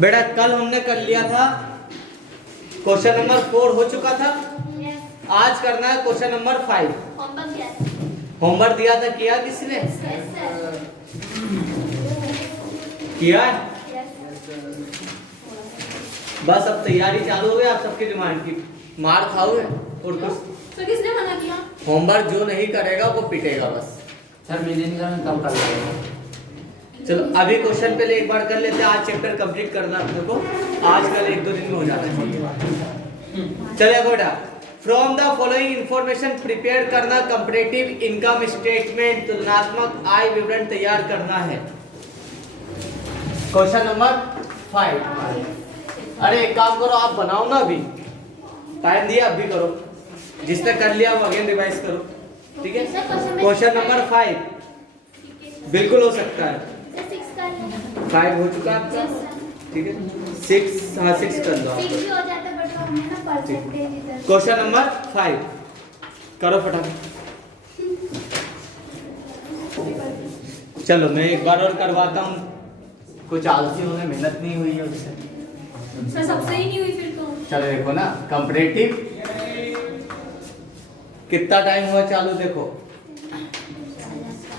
बेटा कल हमने कर लिया था क्वेश्चन नंबर 4 हो चुका था। आज करना है क्वेश्चन नंबर 5। होमवर्क दिया था, किया किसने? किया। बस अब तैयारी चालू हो गई आप सबकी डिमांड की। मार खाओगे और कुछ। तो किसने मना किया? होमवर्क जो नहीं करेगा वो पिटेगा बस। सर मैं दिन का कब कर लूंगा? चलो अभी क्वेश्चन पहले एक बार कर लेते हैं। आज चैप्टर कंप्लीट करना अपने को, आज कल 1-2 दिन में हो जाना चाहिए। चलिए बेटा, from the following information prepare करना कंपैरेटिव इनकम स्टेटमेंट, तुलनात्मक आय विवरण तैयार करना है। Question number 5। अरे एक काम करो, आप बनाओ ना, अभी टाइम दिया, अभी करो। जिसने कर लिया वो अगेन रिवाइज करो, ठीक है? क्वेश्चन नंबर 5 बिल्कुल हो सकता है। 5 हो चुका आपका, ठीक है? 6, हाँ 6 कर लो आप। क्वेश्चन नंबर 5 करो फटाफट। चलो मैं एक बार और करवाता हूँ, कुछ आलसी होने मेहनत नहीं हुई है उससे। सर सबसे ही नहीं हुई फिर तो। चलो देखो ना, कंपैरेटिव कितना टाइम हुआ चालू, देखो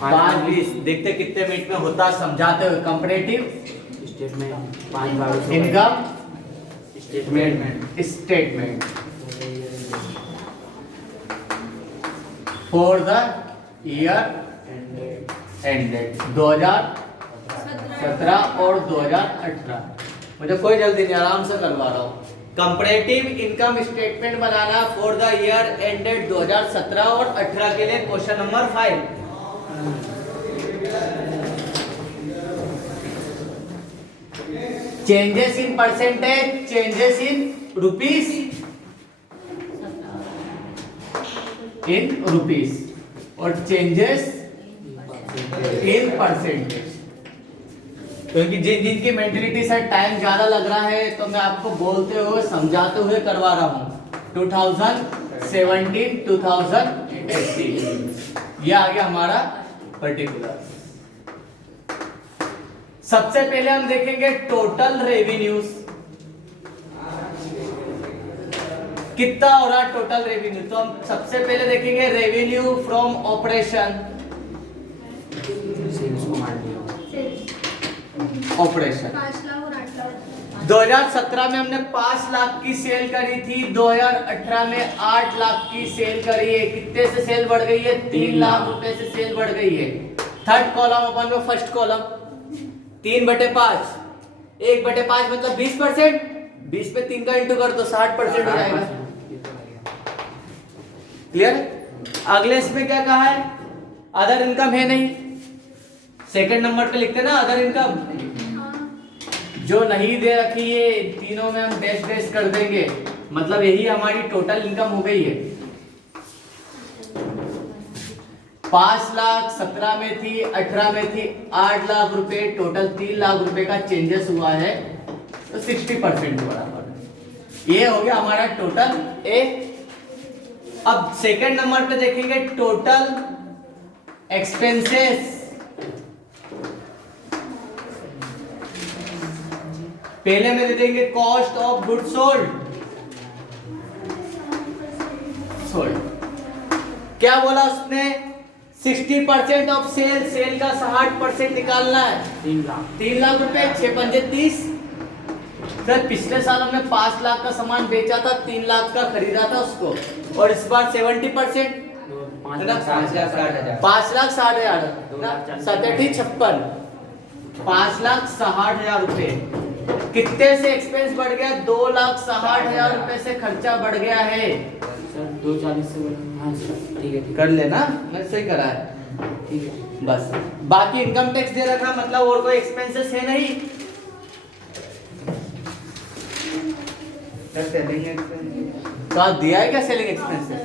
5:20। देखते कितने मिनट में होता समझाते हुए। Comparative statement 5 income statement statement for the year ended 2017 और 2018। मुझे कोई जल्दी नहीं, आराम से करवा रहा हूँ। Comparative income statement banana for the year ended 2017 और 18 के लिए। Question number 5। Changes in percentage, changes in rupees, और चेंजेस इन परसेंटेज। क्योंकि जिनकी मेंटलिटी से टाइम ज्यादा लग रहा है तो मैं आपको बोलते हुए समझाते हुए करवा रहा हूँ। 2017 2018 ये आ गया हमारा पर्टिकुलर। सबसे पहले हम देखेंगे टोटल रेवेन्यूज कितना हो रहा है टोटल रेवेन्यू। तो हम सबसे पहले देखेंगे revenue from operation. Operation 5 lakh और 8 लाख। 2017 में हमने 5 लाख की सेल करी थी, 2018 में 8 लाख की सेल करी है। कितने से सेल बढ़ गई है? 3 लाख रुपए से सेल बढ़ गई है। थर्ड कॉलम अपन में, फर्स्ट कॉलम 3/5, 1/5 मतलब 20%। 20 पे 3 का इंटू कर तो 60% हो जाएगा। क्लियर? अगले इसमें क्या कहा है? अदर इनकम है नहीं। सेकंड नंबर पे लिखते ना अदर इनकम, जो नहीं दे रखी है तीनों में हम डैश डैश कर देंगे। मतलब यही हमारी टोटल इनकम हो गई है। 5 लाख 17 में थी, 18 में थी 8 लाख रुपए, टोटल 3 लाख रुपए का चेंजेस हुआ है, तो 60% बराबर। ये हो गया हमारा टोटल ए। अब सेकंड नंबर पे देखेंगे टोटल एक्सपेंसेस। पहले में दे देंगे कॉस्ट ऑफ गुड सोल्ड। क्या बोला उसने? 60% ऑफ सेल, सेल का 60% निकालना है। 3 लाख रुपए, 6 पंजे 30। सर पिछले साल हमने 5 लाख का सामान बेचा था, 3 लाख का खरीदा था उसको, और इस बार 70% 5,60,000 57 5,60,000 रुपए। कितने से एक्सपेंस बढ़ गया? 2,60,000 रुपए से खर्चा बढ़ गया है। सर 240 से हाँ सर ठीक है कर लेना, मैंने सही करा है, ठीक है। बस। बाकी इनकम टैक्स दे रखा, मतलब और कोई एक्सपेंसेस है नहीं। सेलिंग एक्सपेंस का दिया है क्या? सेलिंग एक्सपेंसेस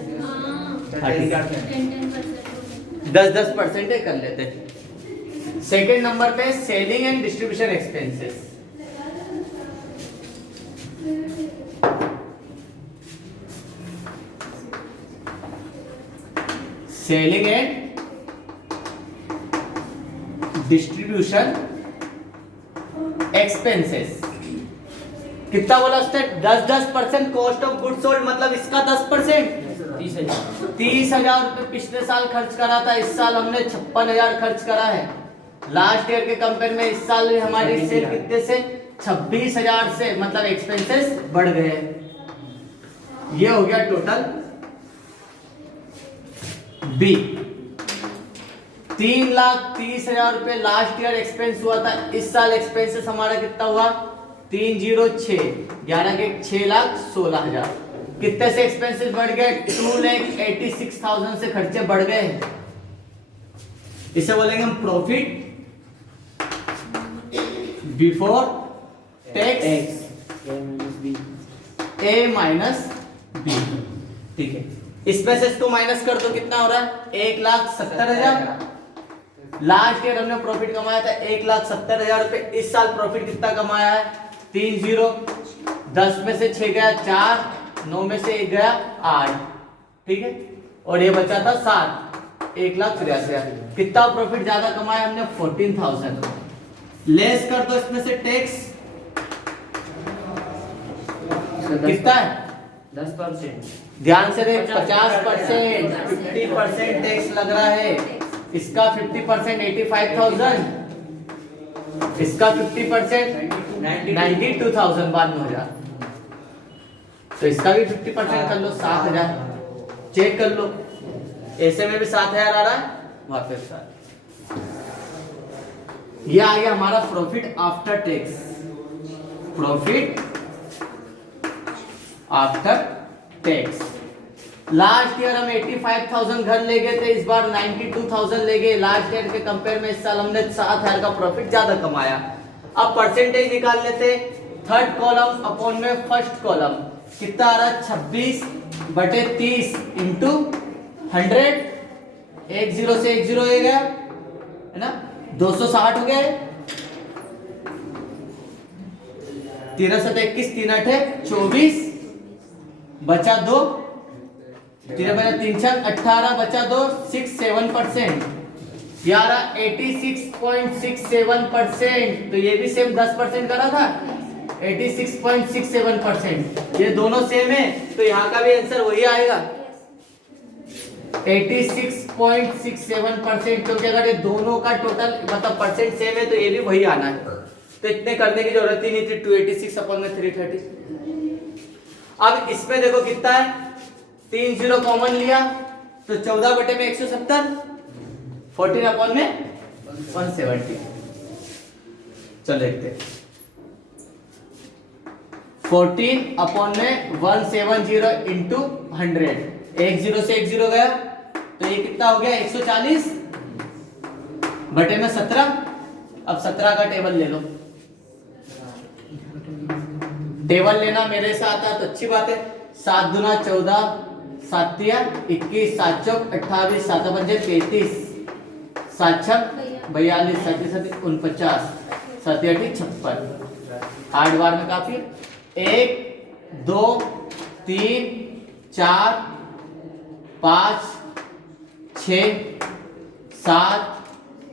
10% कर लेते हैं। सेकेंड नंबर पे selling and distribution expenses. Selling and distribution expenses कितना बोला उसने? 10% कॉस्ट ऑफ गुड सोल्ड, मतलब इसका 10%। 30,000। 30,000 रुपए पिछले साल खर्च करा था, इस साल हमने 56,000 खर्च करा है। लास्ट ईयर के कंपेयर में इस साल हमारी सेल कितने से? 26,000 से, मतलब एक्सपेंसेस बढ़ गए हैं। ये हो गया टोटल बी। 3,30,000 रुपए लास्ट ईयर एक्सपेंस हुआ था, इस साल एक्सपेंसेस हमारा कितना हुआ? 306, 11 के 6,16,000। कितने से एक्सपेंसेस बढ़ गए? 2,86,000 से खर्चे बढ़ गए। इसे बोलेंगे हम प्रॉफिट बिफोर टैक्स ए माइनस बी। ठीक है, इसमें से इसको माइनस कर दो, कितना हो रहा है? 1,70,000। लास्ट ईयर हमने प्रॉफिट कमाया था 1,70,000 रुपए, इस साल प्रॉफिट कितना कमाया है? 30। 10 में से 6 गया 4, 9 में से 1 गया 8, ठीक है, और ये बचा था 7, 1,83,000। कितना प्रॉफिट ज्यादा कमाया हमने? 14,000। लेस कर दो इसमें से टैक्स, कितना है? 10%। ध्यान से देख, 50%, 50% टैक्स लग रहा है। इसका 50% 85,000, इसका 50% 92,000, 92,000। तो इसका भी 50% कर लो, 7,000। चेक कर लो, ऐसे में भी 7,000 आ रहा है, वहां पे 7। ये आ गया हमारा profit after tax. Profit after tax. Last year हम 85,000 घर ले गए थे, इस बार 92,000 ले गए। लास्ट ईयर के कंपेयर में इस साल हमने 7,000 का प्रॉफिट ज्यादा कमाया। अब परसेंटेज निकाल लेते। थर्ड कॉलम अपॉन में फर्स्ट कॉलम कितना आ रहा है? 26/30 इंटू 100। 10 से 10 हो गया है ना, 260 हो गए। 13 7 21, 3 8 24, बचा 2, 3 बचा 3 6 18, बचा 2, 67%। ये आ रहा 86.67%। तो ये भी सेम 10% करा था, 86.67%। ये दोनों सेम है, तो यहाँ का भी आंसर वही आएगा, 86.67%। क्योंकि अगर ये दोनों का टोटल मतलब परसेंट सेम है तो ये भी वही आना है। तो इतने करने की जरूरत ही नहीं थी। 286/330। अब इसमें देखो कितना है? 3 0 कॉमन लिया तो 14 में 170, 14 में 170। चलो देखते। 14 में 170 इंटू 100, 10 से 10 गया तो ये कितना हो गया? 140 बटे में 17। अब 17 का टेबल ले लो। टेबल लेना मेरे से आता है तो अच्छी बात है। 7 दूना 14, 7 तिया 21, 7 चौक 28, 7 पंजे 33, 7 छक 42, 7 7 49, 7 8 56। 8 बार में काफी। 1 2 3 4 5 6 7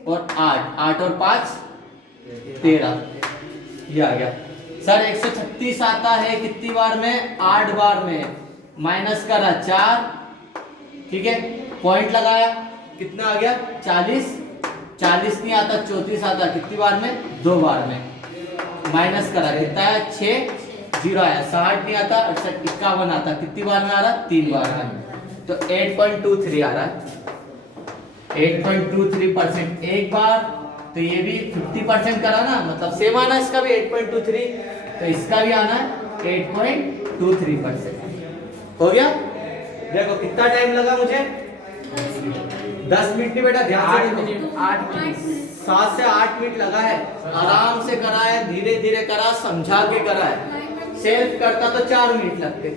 और 8, 8 और 5 13। ये आ गया सर। 136 आता है कितनी बार में? 8 बार में। माइनस करा 4, ठीक है, पॉइंट लगाया, कितना आ गया? 40। 40 नहीं आता, 34 आता, कितनी बार में? 2 बार में। माइनस करा कितना है? 6, 0 आया। 60 नहीं आता, 51 आता, कितनी बार में आ रहा? 3 बार में। तो 8.23 आ रहा है, 8.23%। एक बार तो ये भी 50% करा ना, मतलब सेम आना इसका भी 8.23, तो इसका भी आना है 8.23%। हो गया? देखो कितना टाइम लगा मुझे? 10 मिनट नहीं बेटा, ध्यान से देखो। 8 मिनट, 7 से 8 मिनट लगा है। आराम से करा है, धीरे धीरे करा, समझा के करा है। सेल्फ करता तो 4 मिनट लगते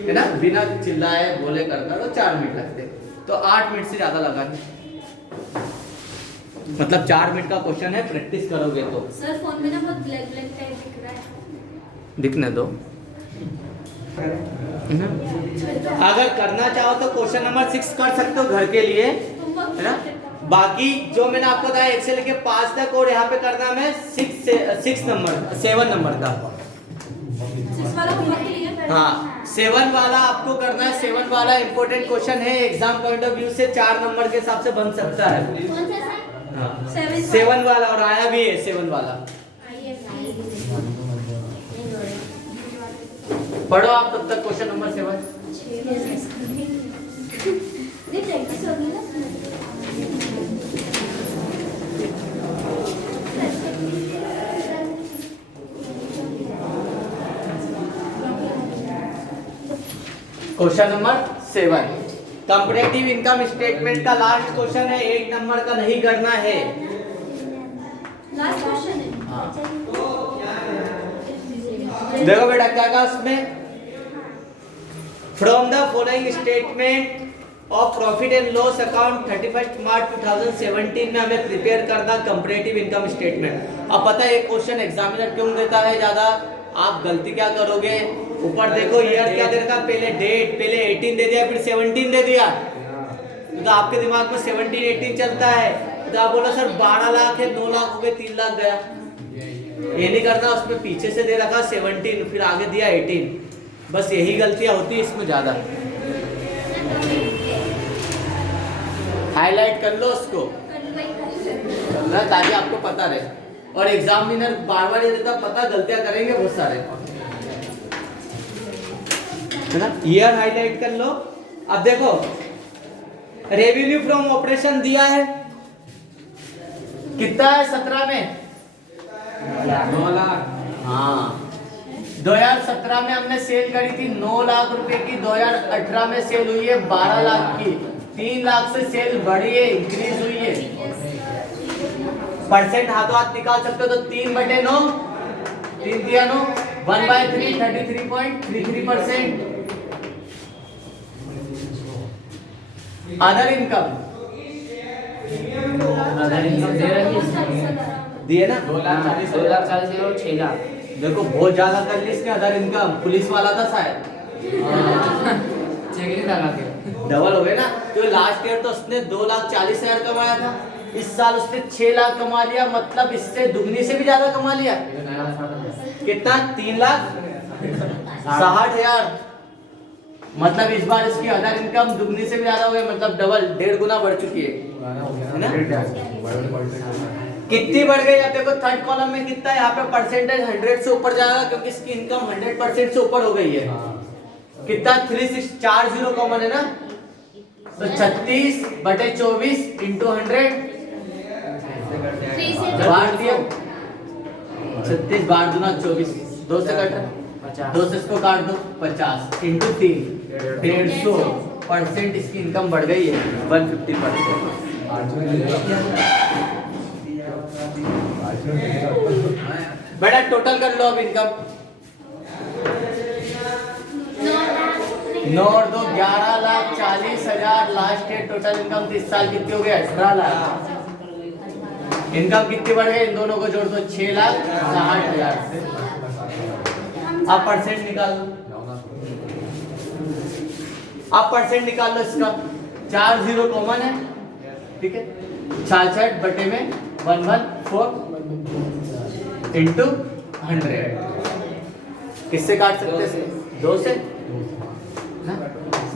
है ना, बिना चिल्लाए बोले करता तो 4 मिनट लगते, तो 8 मिनट से ज्यादा लगा नहीं। मतलब 4 मिनट का क्वेश्चन है, प्रैक्टिस करोगे तो। सर फोन में ना बहुत ब्लैक ब्लैक टाइप दिख रहा है। दिखने दो। अगर करना चाहो तो क्वेश्चन नंबर 6 कर सकते हो घर के लिए, है ना। बाकी जो मैंने आपको बताया 1 से लेके 5 तक, और यहाँ पे करना है 6 नंबर 7 नंबर का। सिक्स वाला होमवर्क के लिए हाँ 7 वाला आपको करना है। 7 वाला इंपॉर्टेंट क्वेश्चन है, एग्जाम पॉइंट ऑफ व्यू से 4 नंबर के हिसाब से बन सकता है। कौन सा सर? 7 वाला और आया भी है 7 वाला। पढ़ो आप तब तक क्वेश्चन नंबर 7। नहीं प्रैक्टिस होगी ना। Question number 7 comparative income statement का लास्ट क्वेश्चन है, 1 नंबर का नहीं करना है। लास्ट क्वेश्चन है। देखो बेटा क्या कहा इसमें, from the following statement of profit and loss account 31 मार्च 2017 में हमें प्रिपेयर करना कंपैरेटिव इनकम स्टेटमेंट। अब पता है एक क्वेश्चन एग्जामिनर क्यों देता है ज्यादा, आप गलती क्या करोगे, ऊपर देखो ईयर क्या दे रखा, पहले डेट, पहले 18 दे दिया फिर 17 दे दिया, तो आपके दिमाग में 17 18 चलता है, तो आप बोलो सर 12 लाख है, 9 लाख हो गए, 3 लाख गया। ये नहीं करना, उसमें पीछे से दे रखा 17 फिर आगे दिया 18, बस यही गलतियां होती है इसमें ज्यादा। हाईलाइट कर लो उसको ना, ताकि आपको पता रहे, और एग्जामिनर बार बार ये देता पता, गलतियां करेंगे बहुत सारे, है ना। ईयर हाईलाइट कर लो। अब देखो रेवेन्यू फ्रॉम ऑपरेशन दिया है कितना है 17 में 9 लाख। हाँ 2017 में हमने सेल करी थी 9 लाख रुपए की, 2018 में सेल हुई है 12 लाख की, 3 लाख से सेल बढ़ी है, इंक्रीज हुई है। परसेंट हाथों हाथ निकाल सकते हो तो 3/9, 3 दिया 9, 1/3 33.33%। अदर इनकम दे रही है दिए ना 2,40,000 और 6 लाख। देखो बहुत ज्यादा कर ली इसने अदर इनकम, पुलिस वाला था शायद, चेक नहीं लगा के डबल हो गए ना। तो लास्ट ईयर तो उसने 2,40,000 कमाया था, इस साल उसने 6 लाख कमा लिया, मतलब इससे दुगनी से भी ज्यादा कमा लिया। कितना 3,60,000, मतलब इस बार इसकी अदर इनकम दुगनी से भी ज्यादा हो गई, मतलब डबल 1.5 गुना बढ़ चुकी है ना। कितनी बढ़ गई, अब देखो थर्ड कॉलम में कितना है, यहाँ पे परसेंटेज 100 से ऊपर जाएगा क्योंकि इसकी इनकम 100% से ऊपर हो गई है। कितना 3640 कॉमन है ना, तो 36/24 इंटू 100 बार दिया, 36 बार दूना 24, 2 से कट रहा, 2 से इसको काट दो 50 इंटू 3 150% इसकी इनकम बढ़ गई है 150%। बेटा टोटल कर लो अब इनकम, 9 और 2 11,40,000, लास्ट ईयर टोटल इनकम इस साल कितनी हो गई 18 लाख। इनकम कितनी बढ़ गई, इन दोनों को जोड़ दो 6,60,000 से। आप परसेंट निकाल लो, आप परसेंट निकाल लो इसका, 4 0 कॉमन है, ठीक है, 66 बटे में 114 इंटू 100, किससे काट सकते हैं 2 से,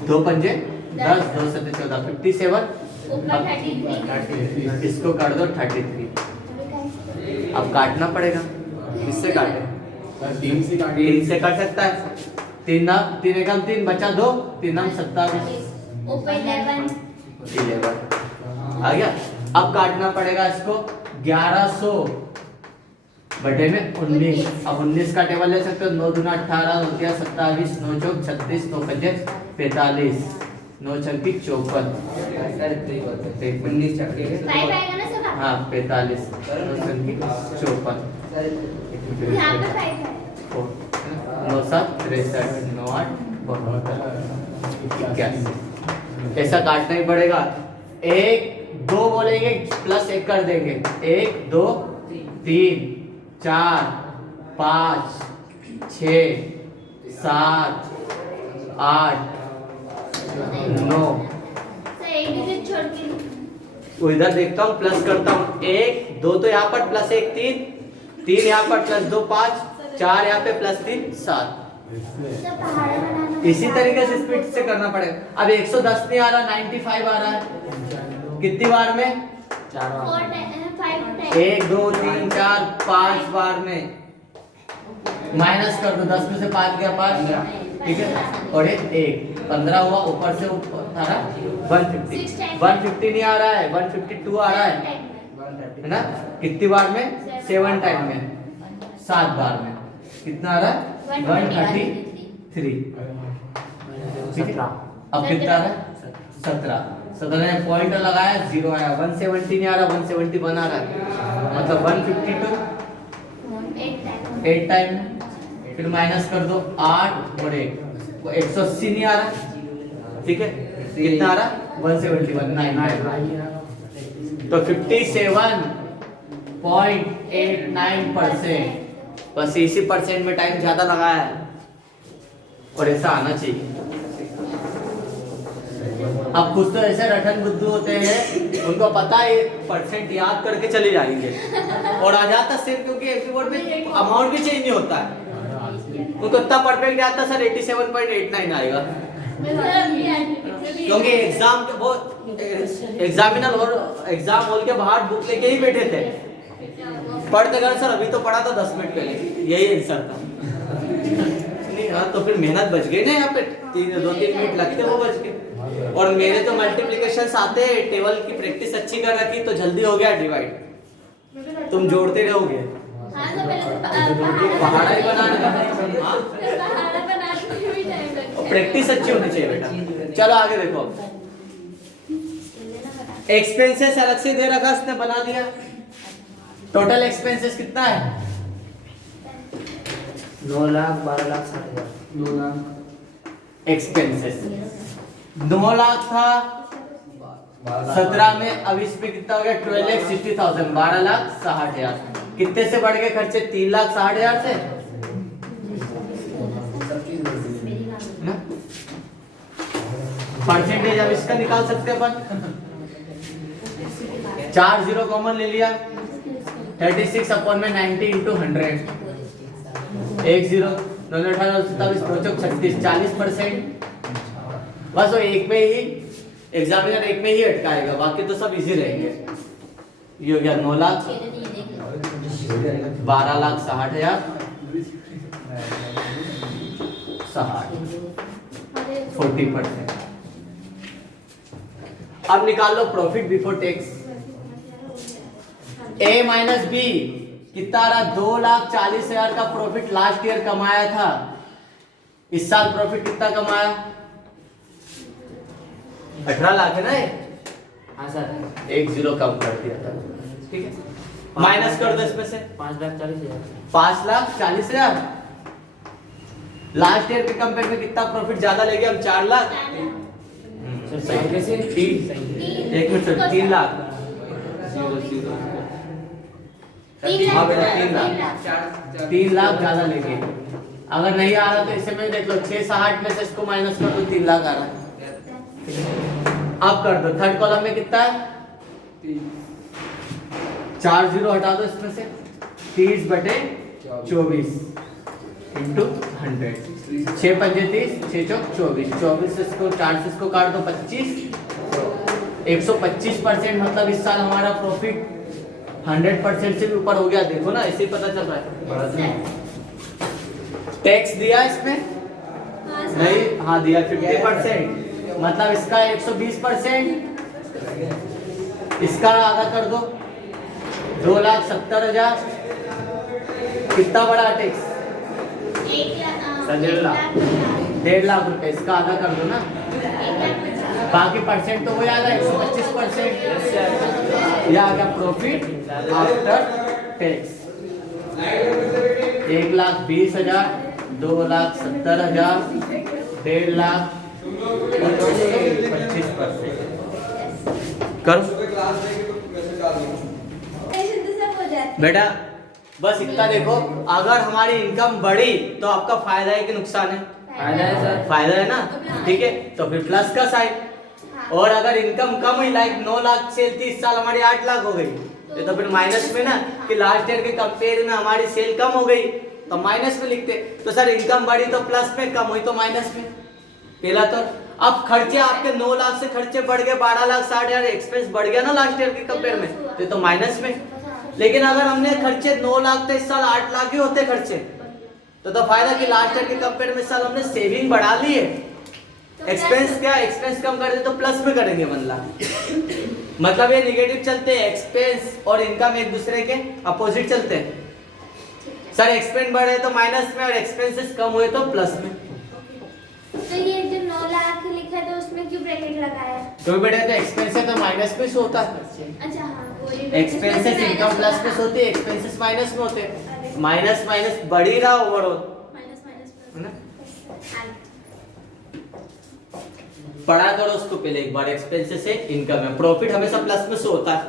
2 पंजे 10, 2 से 14 57, इसको काट दो 33। अब काटना पड़ेगा, किससे काटे, 3 से काट सकता है, 3 एकम 3 बचा 2, 3 27 11 आ गया। अब काटना पड़ेगा इसको 1100 बटे में 19, अब 19 का टेबल ले सकते हो, 9 दूना 18, 9 तिया 27, 9 चौक 36, 9 पंजे 45, 9 छक्की 54, 19 हाँ 45, 9 छक्की 54, 9 7 63, 9 8 72, ऐसा काटना ही पड़ेगा। 1 2 बोलेंगे प्लस 1 कर देंगे, 1 2 3 4 5 6 7 8 9, वो इधर देखता हूँ प्लस करता हूँ, 1 2 तो यहाँ पर प्लस 1 3 3 यहाँ पर प्लस 2 5 4 यहाँ पे प्लस 3 7। सर पहाड़ बनाना इसी तरीके से स्पीड से करना पड़ेगा। अब 110 नहीं आ रहा, 95 आ रहा है। कितनी बार में? 4 बार। 1 2 3 4 5 बार में। माइनस कर दो, 10 में से 5 गया 5, ठीक है। और एक 15 हुआ, ऊपर से ऊपर आ रहा 150। 150 नहीं आ रहा है, 152 आ रहा है ना। कितनी बार में? 7 टाइम में, 7 बार में। कितना आ रहा है? 133। ठीक है। अब कितना आ रहा है? 17। 17 ने पॉइंट लगाया, 0 आया। 170 नहीं आ रहा, 171 आ रहा है। मतलब 152 8 टाइम में। फिर माइनस कर दो, 8 और 1 180 नहीं आ रहा, ठीक है। कितना आ रहा? 171 9। तो 57.89%। बस इसी परसेंट में टाइम ज्यादा लगाया है, और ऐसा आना चाहिए। अब कुछ तो ऐसे रटन बुद्धू होते हैं, उनको पता है परसेंट याद करके चले जाएंगे और आ जाता सिर्फ, क्योंकि एमपी बोर्ड में अमाउंट भी चेंज नहीं होता है। उनको इतना परफेक्ट आता सर 87.89 आएगा, क्योंकि एग्जाम के वो एग्जामिनर और एग्जाम हॉल के बाहर बुक लेके ही बैठे थे, पढ़ते गए सर अभी तो पढ़ा था 10 मिनट पहले, यही आंसर था। नहीं हाँ, तो फिर मेहनत बच गई ना, यहाँ पे 2-3 मिनट लगते वो बच गए। और मेरे तो मल्टीप्लिकेशन आते, टेबल की प्रैक्टिस अच्छी कर रखी तो जल्दी हो गया डिवाइड। तुम जोड़ते रहोगे, पहाड़ा ही बनाने हाँ, प्रैक्टिस अच्छी होनी चाहिए बेटा। चलो आगे देखो, एक्सपेंसेस अलग से दे रखा, उसने बना दिया। टोटल एक्सपेंसेस कितना है? 9 लाख 12 लाख 60,000। 9 लाख एक्सपेंसेस 9 लाख था 17 में। अब इसमें कितना हो गया? 12,60,000, 12,60,000। कितने से बढ़ गए खर्चे? 3,60,000 से ना। परसेंटेज अब इसका निकाल सकते हैं अपन। 4 0 कॉमन ले लिया, 36 अपॉन में 90 इंटू 100। 1 0 9 18 27 2 36 40%। बस वो एक में ही एग्जामिनर एक में ही अटकाएगा, बाकी तो सब इजी रहेंगे। ये हो गया 9 लाख 12,60,000 40%। अब निकाल लो प्रॉफिट बिफोर टैक्स। ए माइनस बी कितना आ रहा? 2,40,000 का प्रॉफिट लास्ट ईयर कमाया था। इस साल प्रॉफिट कितना कमाया? 18 लाख है ना। हाँ सर, 1 0 कम कर दिया था, ठीक है। माइनस कर दो इसमें से 5,40,000। 5,40,000। लास्ट ईयर के कंपेयर में कितना प्रॉफिट ज्यादा ले गए हम? 4 लाख। सही कैसे? 1 मिनट 3 लाख। 0 हाँ बेटा 3 लाख। 3 लाख ज्यादा लेंगे। अगर नहीं आ रहा तो इसे में देख लो, 6-8 में से इसको माइनस कर दो, 3 लाख आ रहा है। अब कर दो थर्ड कॉलम में कितना है? 4 0 हटा दो इसमें से, 30/24 इंटू 100। 6 पंजे 30, 6 चौक 24। 24 से इसको 4 से इसको काट दो 25। 125%। मतलब इस साल हमारा प्रॉफिट 100% से भी ऊपर हो गया। देखो ना, ऐसे ही पता चल रहा है। टैक्स दिया इसमें नहीं? हाँ दिया 50%। मतलब इसका 120%। इसका आधा कर दो 2,70,000। कितना बड़ा टैक्स? 1.5 लाख। 1.5 लाख रुपए। इसका आधा कर दो ना, बाकी परसेंट तो वो याद है 125%। यह आ गया प्रॉफिट आफ्टर टैक्स। 1,20,000, 2,70,000, 1.5 लाख 25%। करो बेटा, बस इतना देखो। अगर हमारी इनकम बढ़ी तो आपका फायदा है कि नुकसान है? फायदा है सर। फायदा है ना, ठीक है। तो फिर प्लस का साइन। और अगर इनकम कम हुई, लाइक 9 लाख से इस साल हमारी 8 लाख हो गई, ये तो फिर माइनस में ना, कि लास्ट ईयर के कंपेयर में हमारी सेल कम हो गई, तो माइनस में लिखते। तो सर इनकम बढ़ी तो प्लस में, कम हुई तो माइनस में, पहला तो। अब खर्चे आपके 9 लाख से खर्चे बढ़ गए 12,60,000, एक्सपेंस बढ़ गया ना लास्ट ईयर के कंपेयर में, तो माइनस में। लेकिन अगर हमने खर्चे 9 लाख थे, इस साल 8 लाख ही होते खर्चे, तो फायदा कि लास्ट ईयर के कंपेयर में इस साल हमने सेविंग बढ़ा ली है। एक्सपेंस क्या, एक्सपेंस कम कर दे तो प्लस में करेंगे 1 लाख। मतलब ये नेगेटिव चलते हैं, एक्सपेंस और इनकम एक दूसरे के अपोजिट चलते हैं। सर एक्सपेंस बढ़े तो माइनस में और एक्सपेंसेस कम हुए तो प्लस में। तो ये जो 9 लाख लिखा है तो उसमें क्यों ब्रैकेट लगाया? क्यों बेटा, तो एक्सपेंस है तो माइनस में से होता है। अच्छा हाँ, एक्सपेंसेस इनकम प्लस में होती है, एक्सपेंसेस माइनस में होते हैं। माइनस माइनस बढ़ ही रहा ओवरऑल, है ना। पढ़ा करो उसको पहले एक बार, एक्सपेंसेस है इनकम है, प्रॉफिट हमेशा प्लस में से होता है,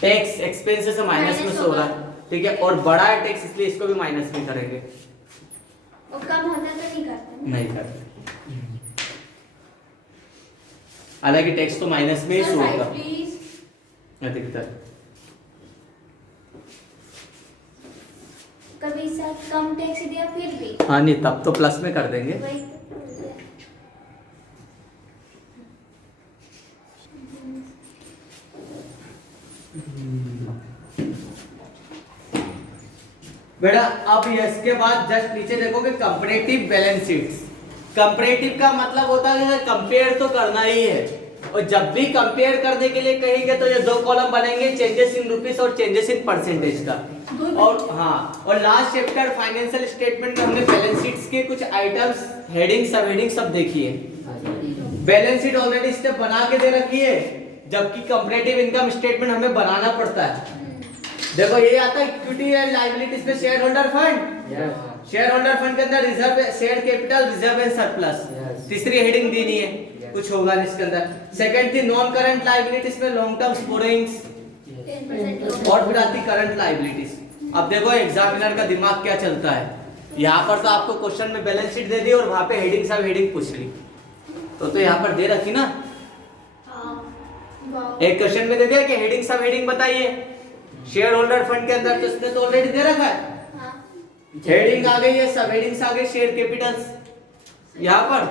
टैक्स एक्सपेंसेस से माइनस में से हो रहा है, ठीक है। और बड़ा है टैक्स, इसलिए इसको भी माइनस में करेंगे, और कम होता तो नहीं करते। नहीं करते। हालांकि टैक्स तो माइनस में ही शो होगा अधिकतर। कभी सर कम टैक्स दिया फिर भी, हाँ नहीं, तब तो प्लस में कर देंगे। वही बेटा अब इसके बाद जस्ट नीचे देखोगे कंपैरेटिव बैलेंस शीट्स। कंपैरेटिव का मतलब होता है कि कंपेयर तो करना ही है, और जब भी कंपेयर करने के लिए कहेंगे तो ये 2 कॉलम बनेंगे, चेंजेस इन रुपीस और चेंजेस इन परसेंटेज का। और हाँ, और लास्ट चैप्टर फाइनेंशियल स्टेटमेंट में हमने बैलेंस शीट्स के कुछ आइटम्स, हेडिंग सब हेडिंग सब देखी है। बैलेंस शीट ऑलरेडी स्टेप बना के दे रखी है, जबकि कंपैरेटिव इनकम स्टेटमेंट हमें बनाना पड़ता है। देखो ये आता है इक्विटी एंड लायबिलिटीज में share holder fund, share holder fund के अंदर reserve, share capital, reserve and surplus, तीसरी हेडिंग देनी है, कुछ होगा नहीं इसके अंदर। सेकंड थी नॉन करंट लायबिलिटीज में लॉन्ग टर्म बोरोइंग्स, और फिर आती करंट लायबिलिटीज। अब देखो एग्जामिनर का दिमाग क्या चलता है, यहाँ पर तो आपको क्वेश्चन में बैलेंस शीट दे दी और वहां पे हेडिंग सब हेडिंग पूछ ली, तो यहाँ पर दे रखी ना, एक क्वेश्चन में दे दिया कि हेडिंग सब हेडिंग बताइए शेयर होल्डर फंड के अंदर, तो इसने तो ऑलरेडी दे रखा है। हेडिंग आ गई है, सब हेडिंग्स आ गए, शेयर कैपिटल्स यहाँ पर,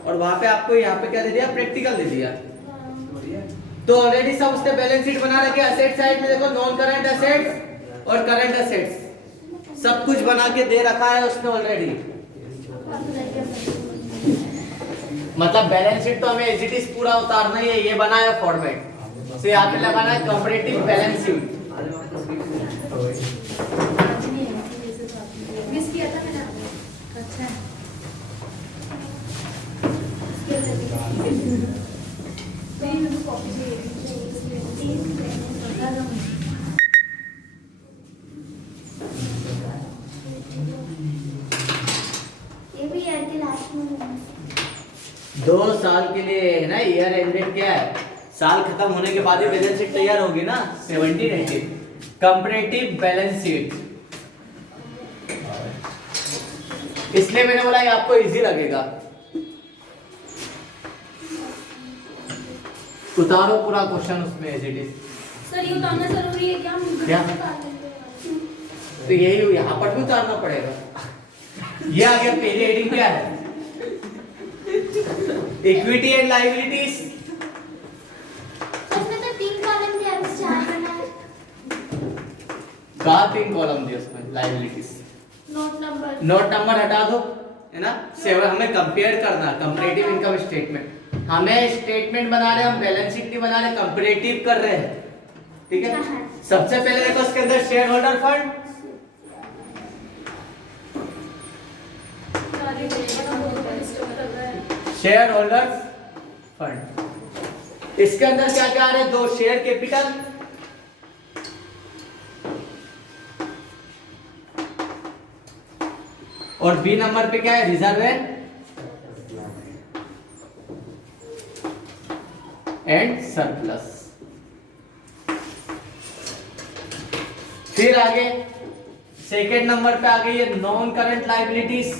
और वहां पे आपको यहाँ पे क्या दे दिया, प्रैक्टिकल दे दिया। तो ऑलरेडी सब उसने बैलेंस शीट बना रखे। असेट साइड में देखो नॉन करंट असेट्स और करंट असेट्स सब कुछ बना के दे रखा है उसने ऑलरेडी। मतलब बैलेंस शीट तो हमें एज इट इज पूरा उतारना ही है, ये बनाया फॉर्मेट से यहाँ पे लगाना है कंपैरेटिव बैलेंस शीट। मिस किया था मैंने। अच्छा ये भी यार के लास्ट में 2 साल के लिए है ना, ईयर एंडेड क्या है, साल खत्म होने के बाद ही बैलेंस शीट तैयार होगी ना, 1780 कंपैरेटिव बैलेंस शीट। इसलिए मैंने बोला ये आपको इजी लगेगा। उतारो पूरा क्वेश्चन उसमें एज इट इज। सर ये उतारना जरूरी है क्या? तो यही यहाँ पर भी उतारना पड़ेगा। ये आ गया पहली हेडिंग क्या है, इक्विटी एंड लायबिलिटीज। उसमें तो 3 कॉलम दिया, 4 बनाए। कहाँ 3 कॉलम दिए उसमें, लायबिलिटीज। नोट नंबर हटा दो, है ना। सेवन हमें कंपेयर करना, कंपैरेटिव इनकम स्टेटमेंट। हमें स्टेटमेंट बना रहे हैं, हम बैलेंस शीट नहीं बना रहे, कंपैरेटिव कर रहे हैं, ठीक है। सबसे पहले देखो इसके अंदर share holder fund, share holder fund. इसके अंदर क्या क्या आ रहे हैं, 2 शेयर कैपिटल, और बी नंबर पे क्या है, रिजर्व एंड सरप्लस। फिर आगे सेकेंड नंबर पे आ गई है नॉन करंट लायबिलिटीज,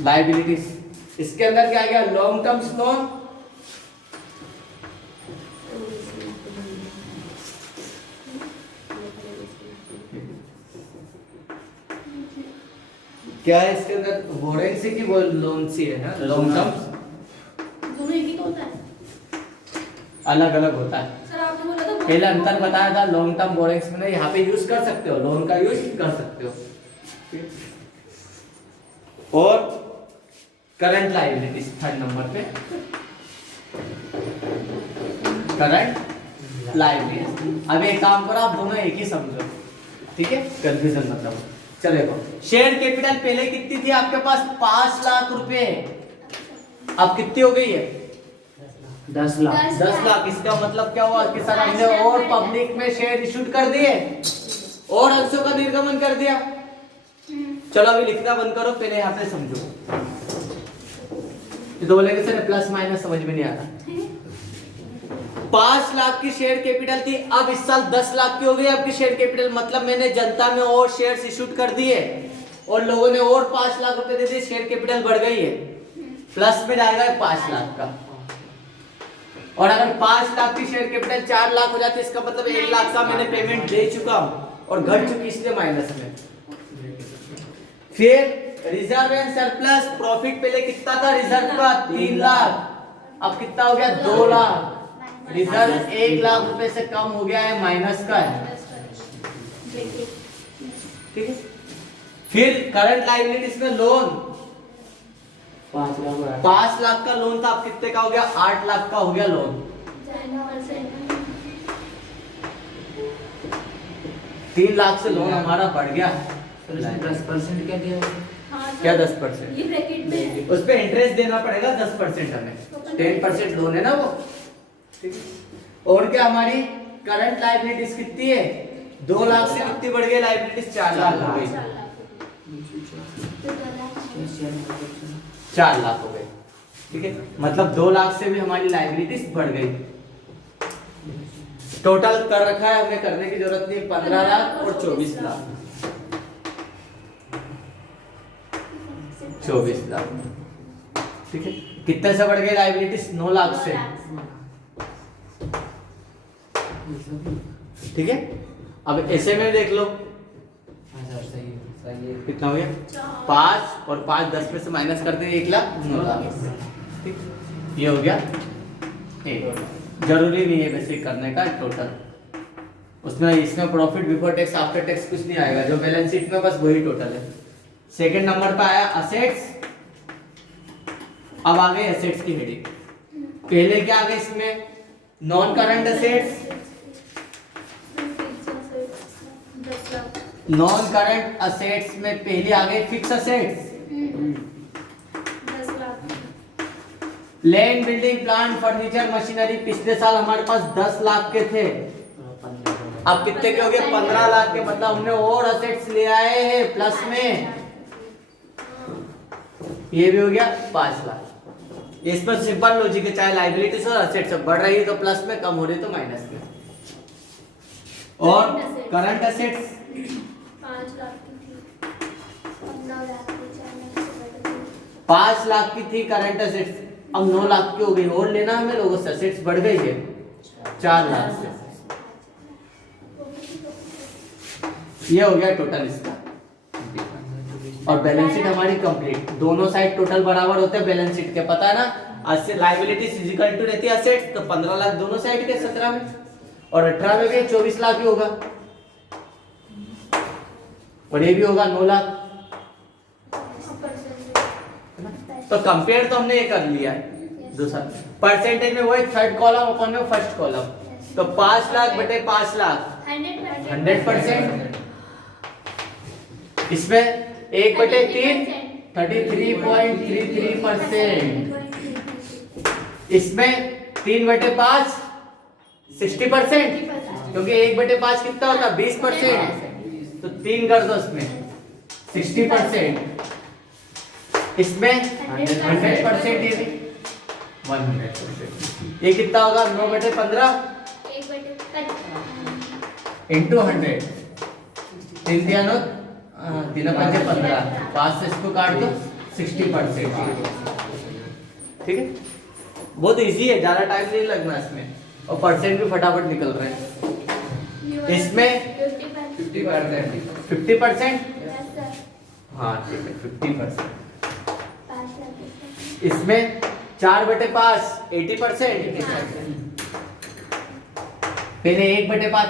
लायबिलिटीज। इसके अंदर क्या आ गया, लॉन्ग टर्म्स लोन क्या है इसके अंदर, बोरिंग सी की वो लोन सी है ना, लॉन्ग टर्म्स दोनों एक ही तो होता है अलग अलग होता है। सर आपने बोला था पहले अंतर बताया था, लॉन्ग टर्म बोरिंग्स में यहाँ पे यूज कर सकते हो, लोन का यूज कर सकते हो। और करंट लायबिलिटीज थर्ड नंबर पे, करंट लायबिलिटीज। अब एक काम करो, आप दोनों एक ही समझो, ठीक है, कंफ्यूजन मतलब। चलेगा, शेयर कैपिटल पहले कितनी थी आपके पास, 5 लाख रुपए, अब कितनी हो गई है, 10 लाख। 10 लाख। इसका मतलब क्या हुआ कि सर हमने और पब्लिक में शेयर इशूड कर दिए और अंशों का निर्गमन कर दिया। चलो अभी लिखना बंद करो, पहले यहाँ पे समझो। ये तो बोलेंगे सर प्लस माइनस समझ में नहीं आता। 5 लाख की शेयर कैपिटल थी, अब इस साल 10 लाख की हो गई आपकी शेयर कैपिटल, मतलब मैंने जनता में और शेयर्स इशूड कर दिए और लोगों ने और 5 लाख रुपए दे दिए, शेयर कैपिटल बढ़ गई है, प्लस में जाएगा 5 लाख का। और अगर 5 लाख की शेयर कैपिटल 4 लाख हो जाती है, इसका मतलब 1 लाख का मैंने पेमेंट दे चुका हूं और घट चुकी, इसलिए माइनस में। फिर रिजर्व एंड सरप्लस, प्रॉफिट पहले कितना था रिजर्व का, 3 लाख, अब कितना हो गया, 2 लाख। रिजर्व 1 लाख रुपए से कम हो गया है, माइनस का है, ठीक है। फिर करंट लायबिलिटीज में लोन, 5 लाख का लोन था, अब कितने का हो गया, 8 लाख का हो गया लोन। 3 लाख से लोन हमारा बढ़ गया। 10% क्या दिया? क्या 10%? ये ब्रैकेट में है। उस पे इंटरेस्ट देना पड़ेगा 10% हमें, 10% लोन है ना वो, ठीक है। और क्या हमारी करंट लायबिलिटीज कितनी है, 2 लाख से कितनी बढ़ गई लायबिलिटीज, 4 लाख हो गई, 4 लाख हो गए, ठीक है। मतलब 2 लाख से भी हमारी लायबिलिटीज बढ़ गई। टोटल कर रखा है, हमें करने की जरूरत नहीं, 15 लाख और 24 लाख, 24 लाख, ठीक है। कितने से बढ़ गई लायबिलिटीज, 9 लाख से, ठीक है। अब ऐसे में देख लो कितना हो गया, 5 और 5 10 में से माइनस कर देंगे, 1 लाख 9 लाख, ठीक। ये हो गया एक, जरूरी नहीं है वैसे करने का टोटल, उसमें इसमें profit before tax after tax कुछ नहीं आएगा, जो बैलेंस शीट में बस वही टोटल है। सेकंड नंबर पे आया असेट्स। अब आ गए असेट्स की हेडिंग, पहले क्या आ गया इसमें, non current assets, non current assets में पहले आ गए fix assets, land building plant furniture machinery, पिछले साल हमारे पास 10 लाख के थे, अब कितने के हो गए, 15 लाख के, मतलब हमने और असेट्स ले आए हैं प्लस में, ये भी हो गया 5 लाख। इस पर सिंपल लॉजिक है, चाहे लायबिलिटीज और असेट्स बढ़ रही है तो प्लस में, कम हो रही तो माइनस में। और करंट असेट्स 5 लाख की थी करंट असेट्स, अब 9 लाख की हो गई, और लेना हमें लोगों से, असेट्स बढ़ गई है 4 लाख से। ये हो गया टोटल इसका, और बैलेंस शीट हमारी कंप्लीट, दोनों साइड टोटल बराबर होते हैं बैलेंस शीट के, पता है ना, लायबिलिटीज इज इक्वल टू रहती है असेट्स, तो 15 लाख दोनों साइड के 17 में, और 18 में भी 24 लाख ही होगा, और ये भी होगा 9 लाख। तो कंपेयर तो हमने ये कर लिया है, दूसरा परसेंटेज में वही थर्ड कॉलम अपन में फर्स्ट कॉलम, तो 5 लाख बटे 5 लाख 100%, इसमें 1/3 33.33%, इसमें 3/5 60%, क्योंकि 1/5 कितना होता है 20%, तो 3 कर दो इसमें 60%, इसमें 100%, ये भी 100%, ये कितना होगा 9/15 इंटू 100, 3 दिया 9 3 5 15, 5 से इसको काट दो 60%, ठीक है। बहुत इजी है, ज्यादा टाइम नहीं लगना इसमें, और परसेंट भी फटाफट निकल रहे हैं। इसमें 50%, हाँ ठीक है 50%। 5,00,000। इसमें 4/5 80%। पहले 1/5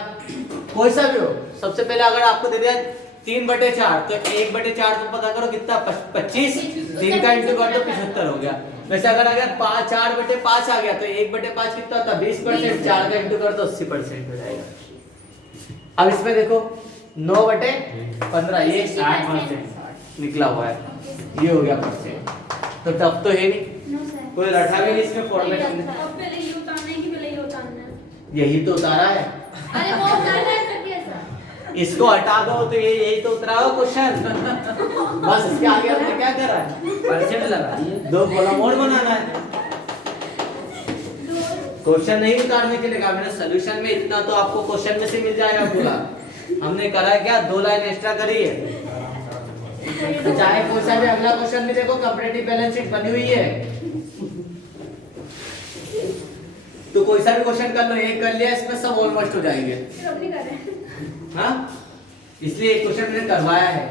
कोई सा भी हो, सबसे पहले अगर आपको दे दिया 3/4 तो 1/4 तो पता करो कितना 25, 3 का इंटू कर दो 75 हो गया। वैसे अगर 4/5 आ गया तो 1/5 कितना होता 20%, 4 का इंटू कर दो 80% हो जाएगा। अब इसमें देखो 9/15 ये 60% निकला हुआ है, ये हो गया परसेंट। तो तब तो है नहीं, नो सर। कोई रटा भी नहीं इसमें फॉर्मेट में। अब पहले ये उतारना है कि पहले ये उतारना है? यही तो उतारा है, अरे वो उतारना है सर कैसा? इसको हटा दो तो ये यही तो उतरा हो क्वेश्चन। बस इसके आगे हमने क्या करा है, परसेंट लगाइए। 2 कॉलम और बनाना है। क्वेश्चन नहीं उतारने के लिए कहा मैंने, सॉल्यूशन में इतना तो आपको क्वेश्चन में से मिल जाएगा पूरा। हमने करा है क्या, 2 लाइन एक्स्ट्रा करी है। तो चाहे कोई सा भी अगला क्वेश्चन भी देखो, कंपैरेटिव बैलेंस शीट बनी हुई है, तो कोई सा भी क्वेश्चन कर लो, एक कर लिया इसमें सब ऑलमोस्ट हो जाएंगे। फिर अब नहीं कर रहे हैं। हाँ, इसलिए एक क्वेश्चन मैंने करवाया है।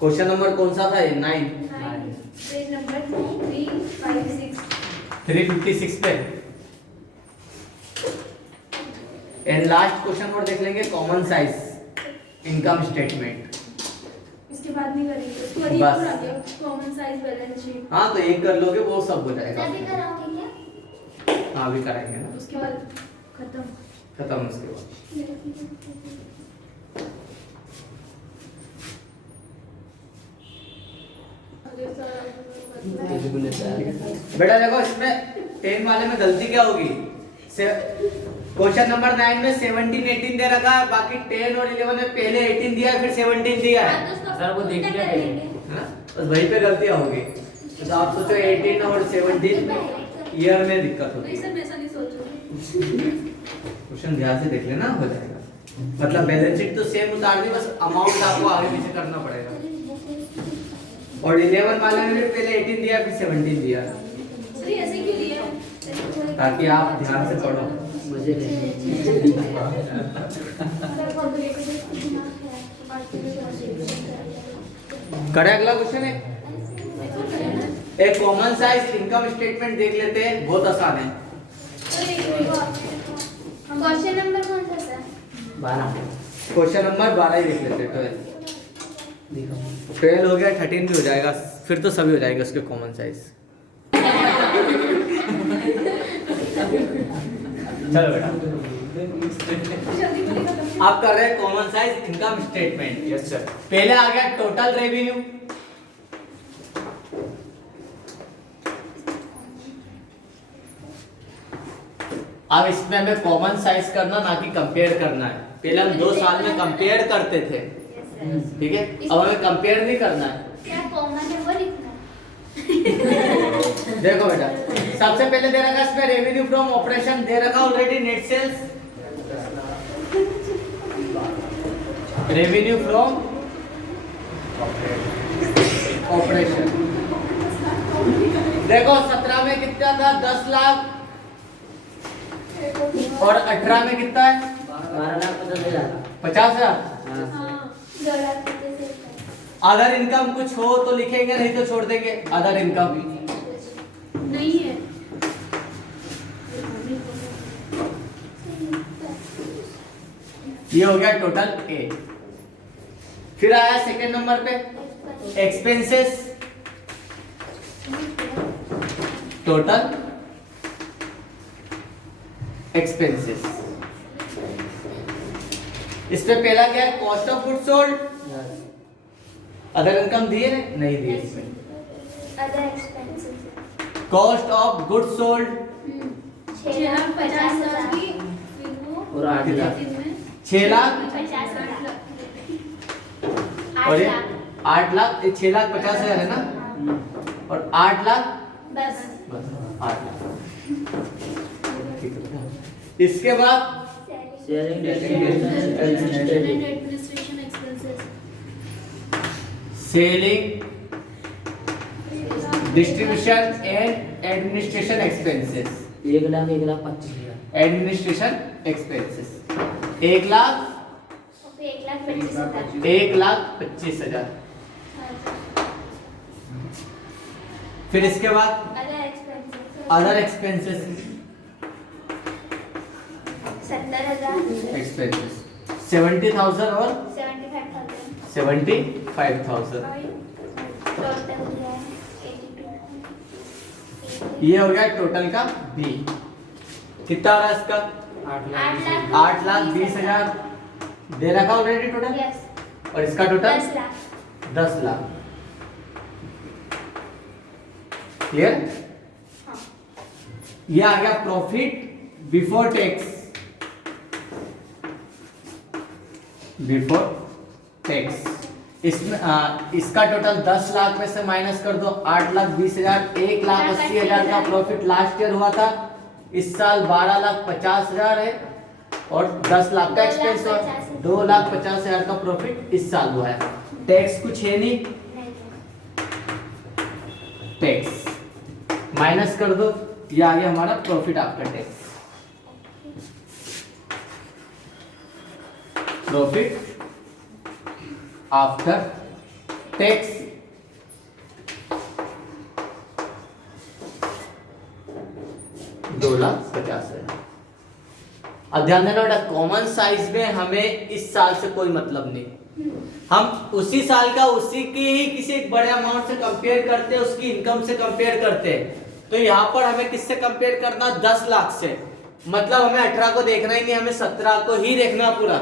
क्वेश्चन नंबर कौन सा था ये 9 पेज नंबर 356। 356 पे। एंड लास्ट क्वेश्चन और देख लेंगे, कॉमन साइज इनकम स्टेटमेंट। इसके बाद नहीं करेंगे, उसके बाद ये बस। पूरा गया कॉमन साइज बैलेंस शीट। हाँ तो एक कर लोगे वो सब हो जाएगा। अभी कराओगे क्या? हाँ अभी कराएंगे ना, उसके बाद खत्म। खत्म उसके बाद। बेटा देखो इसमें 10 वाले में गलती क्या होगी, क्वेश्चन नंबर 9 में 17 18 दे रखा है, बाकी 10 और 11 में पहले 18 दिया है फिर 17 दिया है। सर, वो देख लिया है ना? बस वहीं पे गलतियां होगी। तो आप सोचो 18 और 17 ईयर में दिक्कत होती नहीं है। सर, मैं ऐसा नहीं सोच रही। क्वेश्चन ध्यान से देख लेना, हो जाएगा। मतलब बैलेंस शीट तो सेम उतारनी, बस अमाउंट आपको आगे पीछे करना पड़ेगा। और 11 वाले में भी पहले 18 दिया फिर 17 दिया, सर ये ऐसे क्यों लिया है? ताकि आप ध्यान से पढ़ो। मुझे नहीं। करे अगला क्वेश्चन है, एक कॉमन साइज इनकम स्टेटमेंट देख लेते हैं, बहुत आसान है। क्वेश्चन नंबर कौन सा सर? 12 क्वेश्चन नंबर 12 ही देख लेते हैं। देखो। 12 हो गया, 13 भी हो जाएगा, फिर तो सभी हो जाएंगे उसके कॉमन साइज। चलो बेटा, आप कर रहे हैं common size income statement. Yes sir. पहले आ गया टोटल रेवेन्यू, अब इसमें हमें कॉमन साइज करना ना कि कंपेयर करना है। पहले हम 2 साल में कंपेयर करते थे, ठीक है, अब हमें कंपेयर नहीं करना है। क्या कॉमन है वो लिखना है। देखो बेटा, सबसे पहले दे रखा है इसमें रेवेन्यू फ्रॉम ऑपरेशन, दे रखा already net sales, revenue from operation. देखो 17 में कितना था 10 लाख, और 18 में कितना है 12,50,000। 50,000। हाँ। हाँ। 2 लाख रुपए से अदर इनकम कुछ हो तो लिखेंगे, नहीं तो छोड़ देंगे। अदर इनकम नहीं है। ये हो गया टोटल ए। फिर आया सेकंड नंबर पे एक्सपेंसेस, टोटल एक्सपेंसेस। इस पे पहला क्या है, cost of good sold. Other income दिए नहीं दिए इसमें, other expenses cost of good sold 6,50,000 की, फिर वो और 8 लाख। दिन में 6 लाख 50,000 और ये 8 8 लाख, 6,50,000 है ना, और 8 लाख 10 बस 8 लाख। ठीक है, इसके बाद sharing administration expenses. Selling distribution and administration expenses. 1,25,000। Administration expenses 1 lakh फिर 1,25,000। 1,25,000। फिर इसके बाद अदर एक्सपेंसेस 70,000। एक्सपेंसेस 70,000 और 75,000। 75,000। टोटल दिया है 82। ये हो गया टोटल का बी। कितना आ रहा है इसका? 8,20,000 दे रखा ऑलरेडी टोटल। यस। और इसका टोटल 10 लाख। 10 लाख। क्लियर? हाँ। ये आ गया profit before tax. Before tax इसमें इसका टोटल 10 लाख में से माइनस कर दो 8,20,000। 1,80,000 का प्रॉफिट लास्ट ईयर हुआ था। इस साल 12,50,000 है और 10 लाख का एक्सपेंस हुआ। 2,50,000 का प्रॉफिट इस साल हुआ है। टैक्स कुछ है नहीं, टैक्स माइनस कर दो। ये आ गया हमारा profit after tax. Profit after tax 2,50,000। अब ध्यान देना बेटा, कॉमन साइज में हमें इस साल से कोई मतलब नहीं। हम उसी साल का उसी की ही किसी एक बड़े अमाउंट से कंपेयर करते हैं, उसकी इनकम से कंपेयर करते हैं। तो यहाँ पर हमें किससे कंपेयर करना? 10 लाख से। मतलब हमें 18 को देखना ही नहीं, हमें 17 को ही देखना पूरा।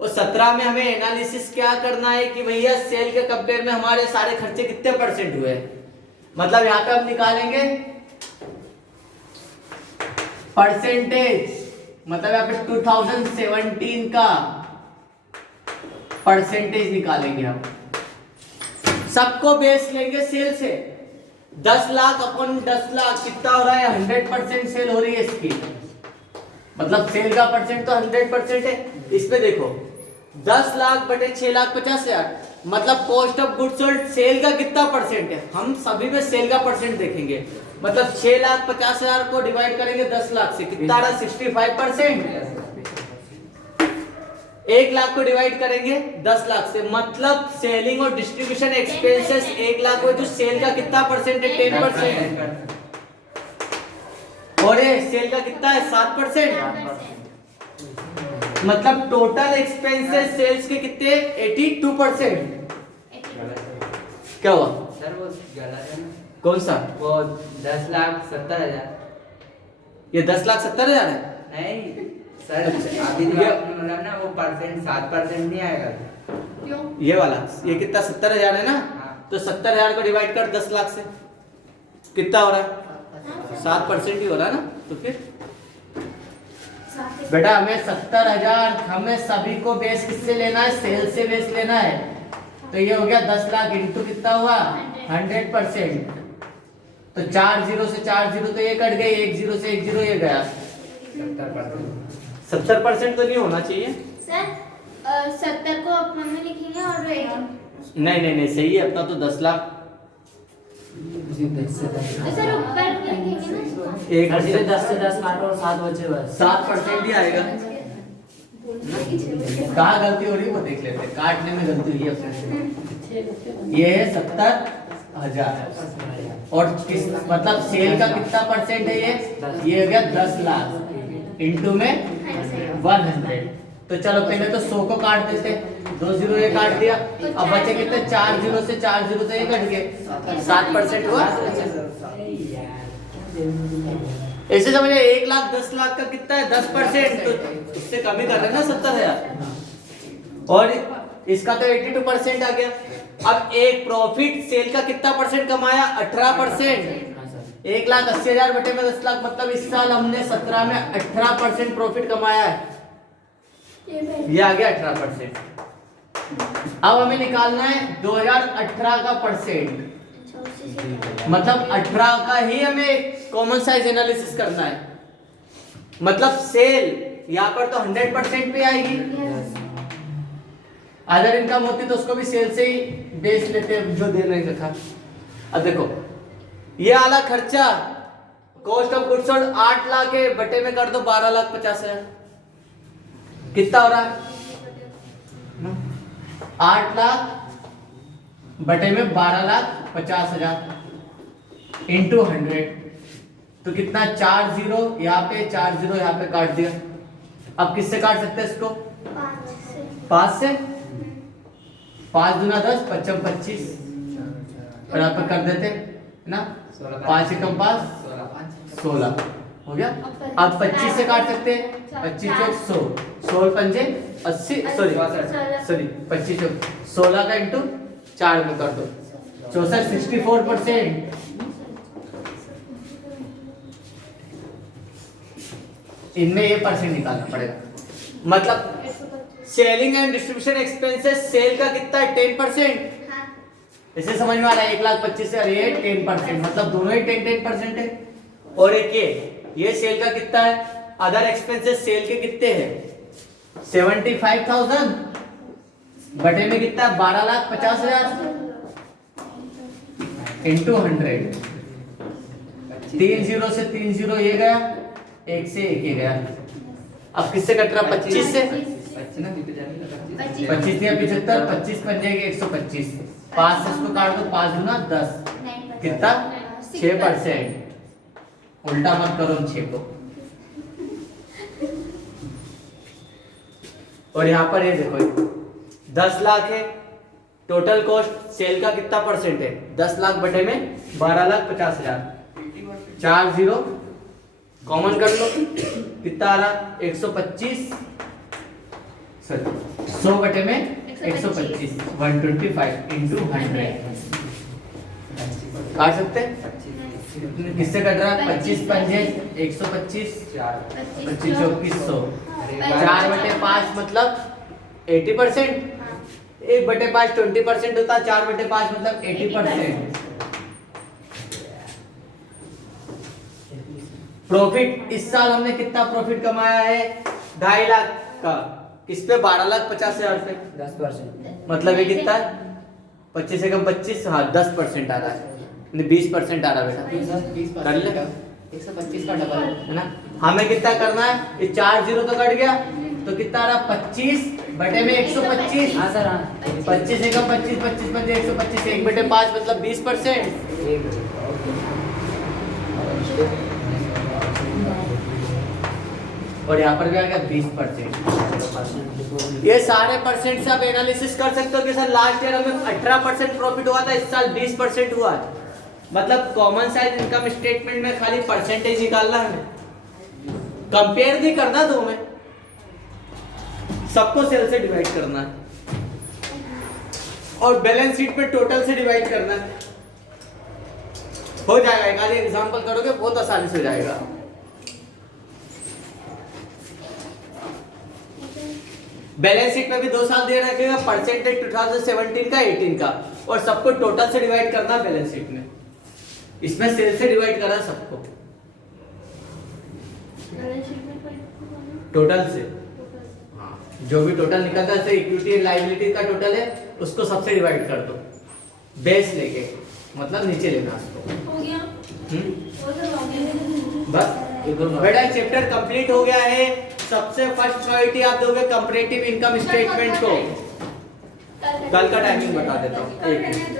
और 17 में हमें एनालिसिस क्या करना है कि भैया सेल के कंपेयर में हमारे सारे खर्चे कितने परसेंट हुए। मतलब यहाँ पे हम निकालेंगे परसेंटेज। मतलब यहाँ पे 2017 का परसेंटेज निकालेंगे हम। सबको बेस लेंगे सेल से। 10 लाख अपन 10 लाख कितना हो रहा है? 100% सेल हो रही है इसकी। मतलब सेल का परसेंट तो 100% है। इसमें देखो 10 लाख बटे 6,50,000 मतलब cost of goods sold sale का कितना परसेंट है? हम सभी में सेल का परसेंट देखेंगे। मतलब 6,50,000 को डिवाइड करेंगे 10 लाख से, कितना आ रहा है? 65%। 1 लाख को डिवाइड करेंगे 10 लाख से, मतलब सेलिंग और डिस्ट्रीब्यूशन एक्सपेंसेस 1 लाख हो तो सेल का कितना परसेंट है? 10%। और ये सेल का कितना है? 7%। मतलब टोटल एक्सपेंसेस सेल्स के कितने? 82%। क्या हुआ सर वो गलत है ना? कौन सा? वो 10,70,000 ये 10,70,000 है। नहीं सर, अभी जो आपने बोला ना वो परसेंट 7% नहीं आएगा। क्यों? ये वाला ये कितना? 70,000 है ना। हाँ। तो 70,000 को डिवाइड कर 10 लाख से, कितना हो रहा है? 7% ही हो रहा है ना। तो फिर बेटा हमें 70,000 हमें सभी को बेस किससे लेना है? सेल से बेस लेना है। तो ये हो गया 10 लाख इंटू कितना हुआ? 100%। तो 4 जीरो से 4 जीरो तो ये कट गए, 1 जीरो से 1 जीरो ये गया। 70% तो नहीं होना चाहिए। सर 70 को अपन में लिखेंगे और नहीं नहीं नहीं, सही है अपना तो 10 लाख। सर ऊपर लिखेंगे ना इसको। एक हर चीज़ 10 से 10 काटो और 7 बचे बस। 7% ही आएगा। कहाँ गलती हो रही है वो देख लेते हैं। काटने में गलती हुई है अपने से। ये है 70,000 और किस मतलब सेल का कितना परसेंट है? ये हो गया 10 लाख इंटू में 100। तो चलो पहले तो 100 को काट देते, 2 जीरो ये काट दिया। अब बचे कितने? 4 जीरो से 4 जीरो तो ये कट गए, 7% हुआ। ऐसे समझे 1 लाख 10 लाख का कितना है? 10%। तो उससे कम ही कर रहे हैं ना 70,000। और इसका तो 82% आ गया। अब एक प्रॉफिट सेल का कितना परसेंट कमाया? 18%। 1,80,000 बटे में 10 लाख मतलब इस साल हमने 17 में 18% प्रॉफिट कमाया है। ये आ गया 18%। अब हमें निकालना है 2018 का परसेंट। मतलब 18 का ही हमें कॉमन साइज एनालिसिस करना है। मतलब सेल यहाँ पर तो 100% पे आएगी। अदर इनकम होती तो उसको भी सेल से ही बेच लेते जो दे नहीं रखा। अब देखो ये आला खर्चा cost of goods sold 8 lakh है, बटे में कर दो 12,50,000। कितना हो रहा है? 8 लाख बटे में 12,50,000 इंटू 100, तो कितना 4 जीरो यहाँ पे, 4 जीरो यहाँ पे काट दिया। अब किससे काट सकते हैं इसको? 5 से। 5 दूना 10, 5 25, और यहाँ पे कर देते है ना, 5 एकम 5, 16 हो गया। अब 25 से काट सकते हैं, 25 चौक 100, 16 पंजे 80, सॉरी 25 चौक 16 का इंटू 4 में कर दो, 64 64%। इनमें ये परसेंट निकालना पड़ेगा, मतलब selling and distribution expenses, sale का कितना है 10%। इसे समझ में आ रहा है? 1,25,000 और ये 10%, मतलब दोनों ही 10% है। और एक ये सेल का कितना है, अदर एक्सपेंसेस सेल के कितने हैं 75,000 बटे में कितना है 12,50,000 इंटू 100, 3 जीरो से 3 जीरो ये गया, 1 से 1 ये गया। अब किससे कट रहा? 25 से। 25 या 75, 25 बन जाएगी 125, 5 से इसको काट दो, 5 दूना 10, कितना 6%। उल्टा मत करो 6 को। और यहाँ पर ये देखो 10 लाख है टोटल कॉस्ट, सेल का कितना परसेंट है? 10 लाख बटे में 12,50,000, 4 जीरो कॉमन कर लो, कितना आ रहा 125, सॉरी 100 बटे में 125, 125 इंटू 100 काट सकते हैं। किससे कट रहा है? 25 पंजे 125, 25 चौक 100, 4 बटे 5 मतलब 80%, 1 बटे 5 20% होता है, 4 बटे 5 मतलब 80%। प्रॉफिट इस साल हमने कितना प्रॉफिट कमाया है? 2.5 लाख का, किस पे 12,50,000 पे 10%, मतलब ये कितना है 25 से कम 25, हाँ 10% आ रहा है, 20% आ रहा है बेटा, कर ले 125 का डबल है ना। हमें कितना करना है? ये 4 जीरो तो कट गया, तो कितना आ रहा 25 बटे में 125, हाँ सर हाँ 25 से कम 25, 25 बटे 125, 1 बटे 5 मतलब 20%। और यहाँ पर भी आ गया 20%। ये सारे परसेंट से आप एनालिसिस कर सकते हो कि सर लास्ट ईयर हमें 18% प्रॉफिट हुआ था, इस साल 20% हुआ है। मतलब कॉमन साइज इनकम स्टेटमेंट में खाली परसेंटेज निकालना है, कंपेयर नहीं करना दो में, सबको सेल से डिवाइड करना है और बैलेंस शीट में टोटल से डिवाइड करना है। हो जाएगा, एक आधे एग्जांपल करोगे बहुत आसानी से हो जाएगा। बैलेंस शीट में भी 2 साल दे रखेगा, परसेंटेज 2017 का 18 का, और सबको टोटल से डिवाइड करना है बैलेंस शीट में। इसमें सेल से डिवाइड करना सबको टोटल से, जो भी टोटल निकलता है इक्विटी एंड लायबिलिटी का टोटल है उसको सबसे डिवाइड कर दो, बेस लेके, मतलब नीचे लेना उसको। हो गया बस बेटा चैप्टर कंप्लीट हो गया है। सबसे फर्स्ट प्रायोरिटी आप दोगे कंपैरेटिव इनकम स्टेटमेंट को। कल का टाइमिंग बता देता हूँ, 1 मिनट।